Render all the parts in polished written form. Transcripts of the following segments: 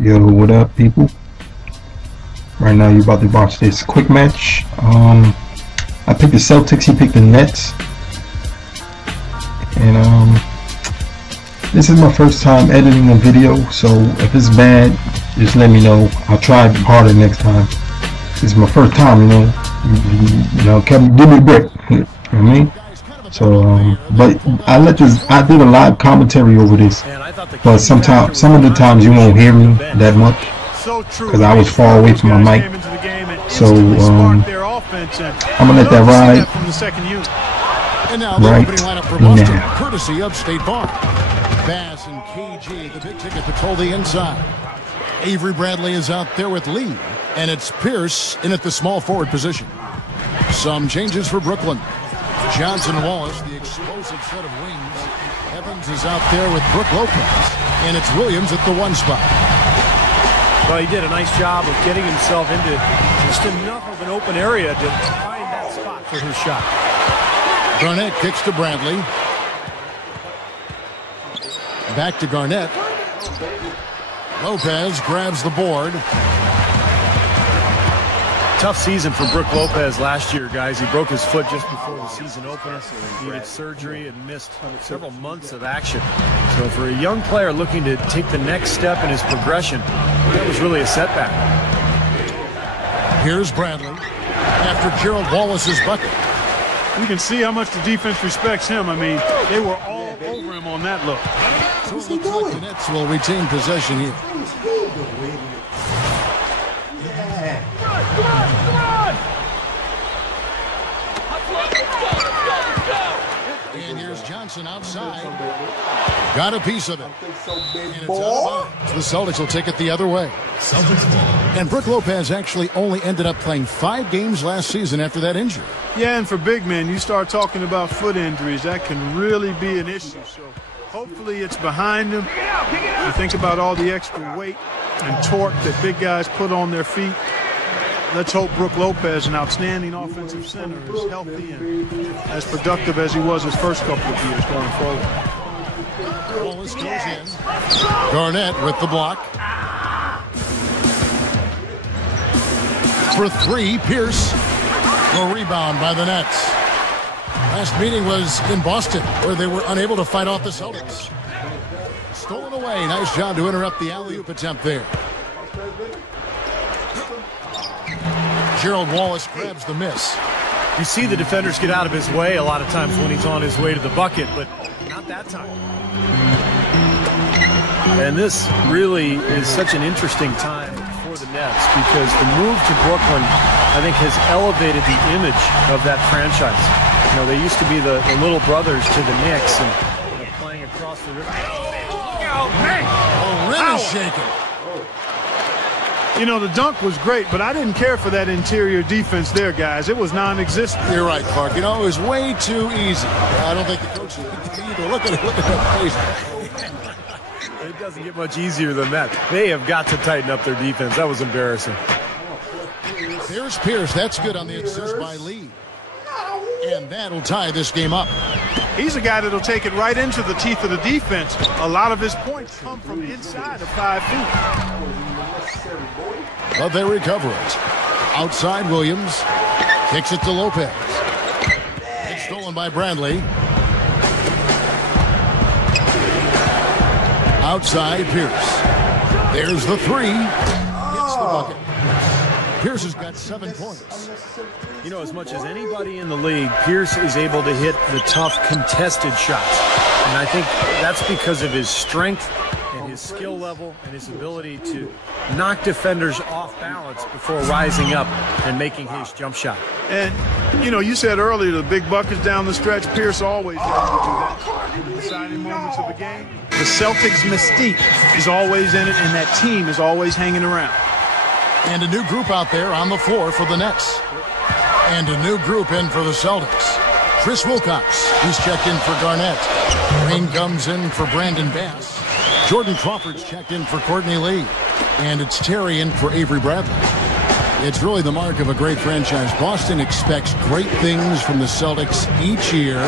Yo, what up, people? Right now, you're about to watch this quick match. I picked the Celtics, he picked the Nets. And this is my first time editing a video, so if it's bad, just let me know. I'll try harder next time. This is my first time, you know, give me a break. You know what I mean? So, but I did a live commentary over this, but some of the times you won't hear me that much because I was far away from my mic. So, I'm gonna let that ride right now. Courtesy of State Farm. Bass and KG, the big ticket patrol the inside. Avery Bradley is out there with Lee, and it's Pierce in at the small forward position. Some changes for Brooklyn. Johnson Wallace, the explosive set of wings. Evans is out there with Brook Lopez, and it's Williams at the one spot. Well, he did a nice job of getting himself into just enough of an open area to find that spot for his shot. Garnett kicks to Bradley. Back to Garnett. Lopez grabs the board. Tough season for Brook Lopez last year, guys. He broke his foot just before the season opener. He needed surgery and missed several months of action. So for a young player looking to take the next step in his progression, that was really a setback. Here's Bradley after Gerald Wallace's bucket. You can see how much the defense respects him. I mean, they were all over him on that look. So it looks like the Nets will retain possession here. And here's Johnson outside. Got a piece of it. And it's out of bounds. The Celtics will take it the other way. And Brook Lopez actually only ended up playing 5 games last season after that injury. Yeah, and for big men, you start talking about foot injuries, that can really be an issue. So hopefully it's behind them. You think about all the extra weight and torque that big guys put on their feet. Let's hope Brook Lopez, an outstanding offensive center, is healthy and as productive as he was his first couple of years going forward. Wallace goes in. Garnett with the block. For 3, Pierce. A rebound by the Nets. Last meeting was in Boston, where they were unable to fight off the Celtics. Stolen away. Nice job to interrupt the alley-oop attempt there. Gerald Wallace grabs the miss. You see the defenders get out of his way a lot of times when he's on his way to the bucket, but not that time. And this really is such an interesting time for the Nets because the move to Brooklyn, I think, has elevated the image of that franchise. You know, they used to be the little brothers to the Knicks and playing across the river. Oh, man! The rim is shaking. You know, the dunk was great, but I didn't care for that interior defense there, guys. It was non-existent. You're right, Clark. You know, it was way too easy. I don't think the coach either. Look at that face. It doesn't get much easier than that. They have got to tighten up their defense. That was embarrassing. There's Pierce. That's good on the assist by Lee. And that'll tie this game up. He's a guy that'll take it right into the teeth of the defense. A lot of his points come from inside of 5 feet. But they recover it. Outside Williams. Kicks it to Lopez. It's stolen by Bradley. Outside Pierce. There's the 3. Gets the bucket. Pierce has got 7 points. You know, as much as anybody in the league, Pierce is able to hit the tough contested shots. And I think that's because of his strength and his skill level and his ability to knock defenders off balance before rising up and making his jump shot. And, you know, you said earlier the big buckets down the stretch. Pierce always has to do that. In the deciding moments of the game, the Celtics' mystique is always in it, and that team is always hanging around. And a new group out there on the floor for the Nets. And a new group in for the Celtics. Chris Wilcox, he's checked in for Garnett. Green comes in for Brandon Bass. Jordan Crawford's checked in for Courtney Lee. And it's Terry in for Avery Bradley. It's really the mark of a great franchise. Boston expects great things from the Celtics each year.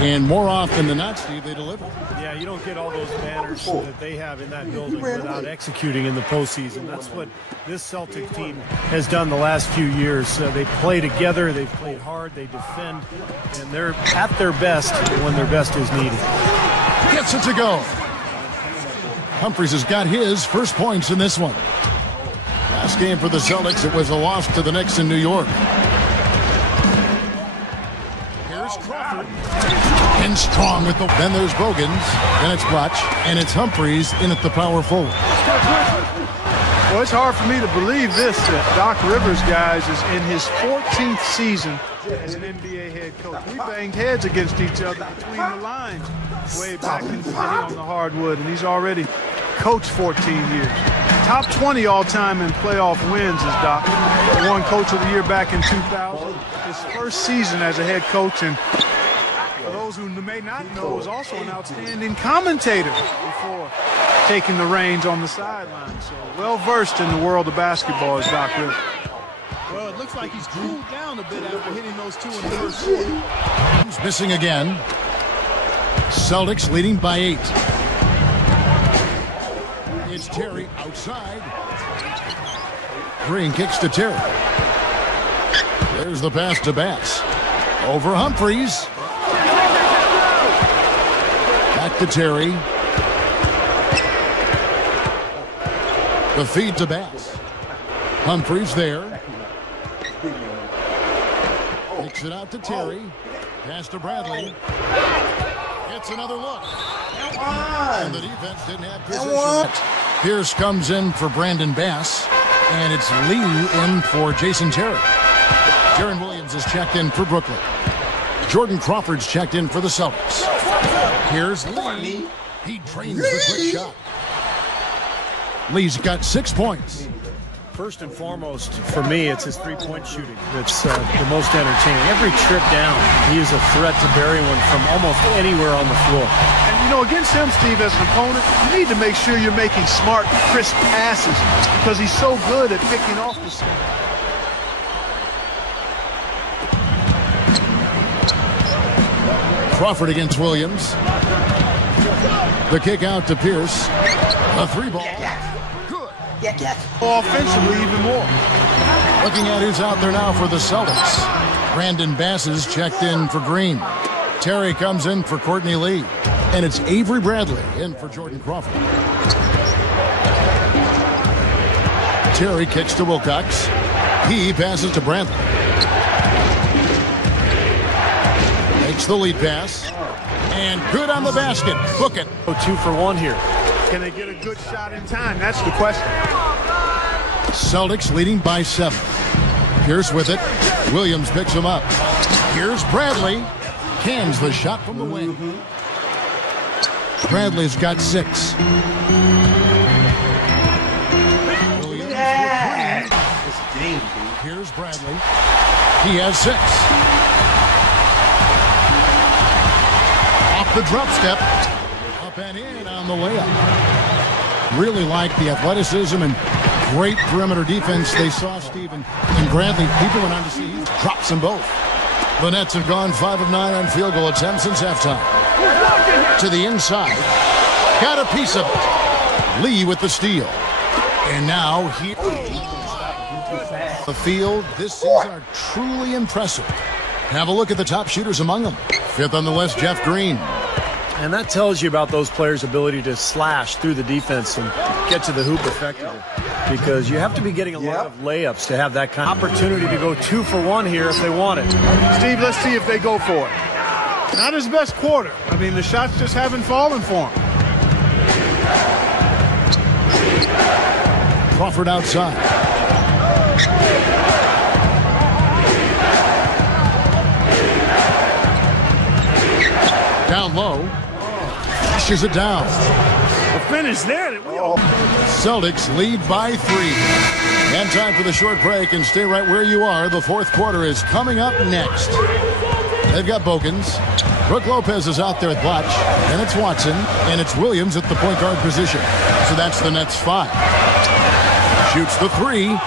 And more often than not, Steve, they deliver. Yeah, you don't get all those banners that they have in that building without executing in the postseason. That's what this Celtics team has done the last few years. They play together, they play hard, they defend, and they're at their best when their best is needed. Gets it to go. Humphries has got his first points in this one. Last game for the Celtics, it was a loss to the Knicks in New York. Here's Crawford. In strong with the... Then there's Bogans. Then it's Blatch. And it's Humphries in at the power forward. Well, it's hard for me to believe this, that Doc Rivers, guys, is in his 14th season as an NBA head coach. We banged heads against each other between the lines way back in the day on the hardwood, and he's already coached 14 years. Top 20 all-time in playoff wins is Doc. He won Coach of the Year back in 2000. His first season as a head coach, and for those who may not know, was also an outstanding commentator before taking the reins on the sideline. So well-versed in the world of basketball is Doc Rivers. Well, it looks like he's cooled down a bit after hitting those two in the first quarter. He's missing again. Celtics leading by 8. It's Terry outside. Green kicks to Terry. There's the pass to Bass. Over Humphries. Back to Terry. The feed to Bass. Humphries there. Kicks it out to Terry. Pass to Bradley. Gets another look. And the defense didn't have possession. Pierce comes in for Brandon Bass. And it's Lee in for Jason Terry. Jaron Williams is checked in for Brooklyn. Jordan Crawford's checked in for the Celtics. Here's Lee. He drains the quick shot. Lee's got 6 points. First and foremost, for me, it's his three-point shooting that's the most entertaining. Every trip down, he is a threat to bury one from almost anywhere on the floor. And, you know, against him, Steve, as an opponent, you need to make sure you're making smart, crisp passes because he's so good at picking off the... Crawford against Williams. The kick out to Pierce. A 3-ball. Offensively, even more. Looking at who's out there now for the Celtics. Brandon Bass is checked in for Green. Terry comes in for Courtney Lee. And it's Avery Bradley in for Jordan Crawford. Terry kicks to Wilcox. He passes to Bradley. Makes the lead pass. And good on the basket. Book it. 2 for 1 here. Can they get a good shot in time? That's the question. Celtics leading by 7. Pierce with it. Williams picks him up. Here's Bradley. Cans the shot from the wing. Bradley's got 6. Williams Here's Bradley. He has 6. Off the drop step. Up and in on the layup. Really like the athleticism and great perimeter defense they saw, Stephen. And Bradley, people went on to see he drops them both. The Nets have gone 5 of 9 on field goal attempts since halftime. To the inside. Got a piece of it. Lee with the steal. And now he... The field this season are truly impressive. Have a look at the top shooters among them. 5th on the list, Jeff Green. And that tells you about those players' ability to slash through the defense and get to the hoop effectively. Because you have to be getting a lot of layups to have that kind of opportunity to go 2 for 1 here if they want it. Steve, let's see if they go for it. Not his best quarter. I mean, the shots just haven't fallen for him. Crawford outside. Down low. Flashes it down. The finish there. Celtics lead by 3. And time for the short break, and stay right where you are. The 4th quarter is coming up next. They've got Bogans. Brook Lopez is out there at Blatch. And it's Watson. And it's Williams at the point guard position. So that's the Nets 5. Shoots the 3.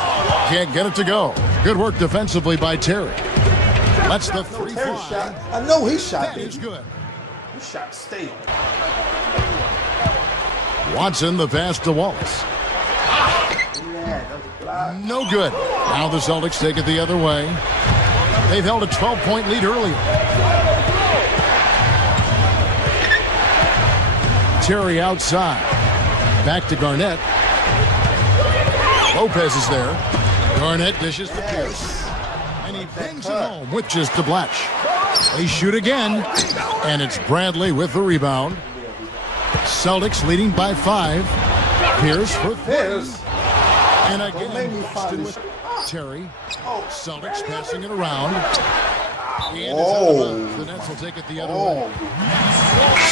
Can't get it to go. Good work defensively by Terry. Lets the three Terry fly. shot. I know he shot. That is good. He shot stale. Watson, the pass to Wallace. No good. Now the Celtics take it the other way. They've held a 12-point lead earlier. Terry outside. Back to Garnett. Lopez is there. Garnett dishes to Pierce. And he bangs it home with just a Blatch. They shoot again. And it's Bradley with the rebound. Celtics leading by 5. Pierce for 3. And again, Boston with Terry. Celtics passing it around. And it's out of bounds. The Nets will take it the other way.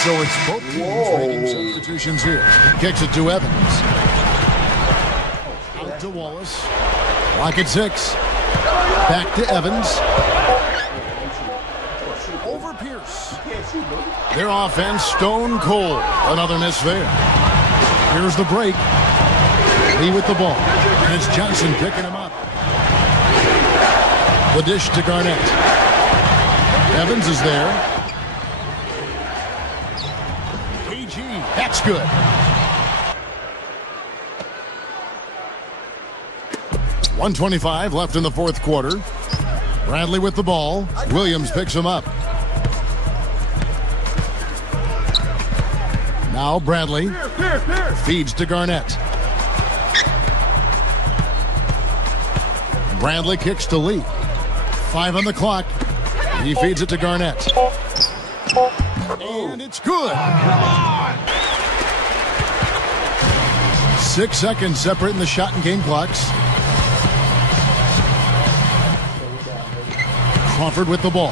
So it's both teams making substitutions here. Kicks it to Evans. Out to Wallace. Lock at 6. Back to Evans. Over Pierce. Their offense stone cold. Another miss there. Here's the break. Lee with the ball. And it's Johnson picking him up. The dish to Garnett. Evans is there. KG. That's good. .125 left in the fourth quarter. Bradley with the ball. Williams picks him up. Now Bradley feeds to Garnett. Bradley kicks to Lee. 5 on the clock. He feeds it to Garnett. And it's good. 6 seconds separating the shot and game clocks. Crawford with the ball.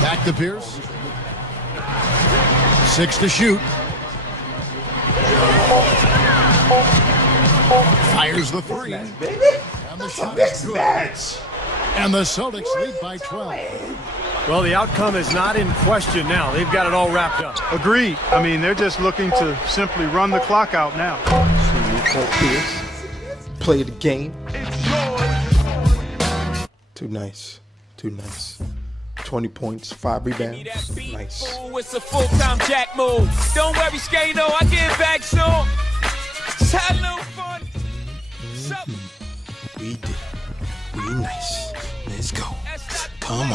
Back to Pierce. 6 to shoot. Fires the 3. And the shot is good. And the Celtics lead by 12. Well, the outcome is not in question now. They've got it all wrapped up. Agreed. I mean, they're just looking to simply run the clock out now. Play the game. Too nice. Too nice. 20 points, 5 rebounds. Nice. It's a full-time jack move. Don't worry, Skado, I get back soon. Just had a little fun. We did. We nice. Let's go. Come on.